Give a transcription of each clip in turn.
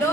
2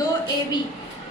2ab.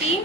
3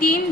3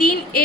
3 a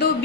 2b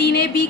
3ab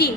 3.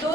2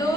2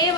a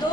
2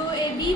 2ab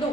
2.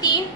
3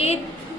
a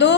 2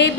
ab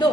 2.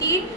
3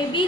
ab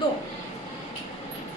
2.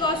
cos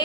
a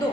2.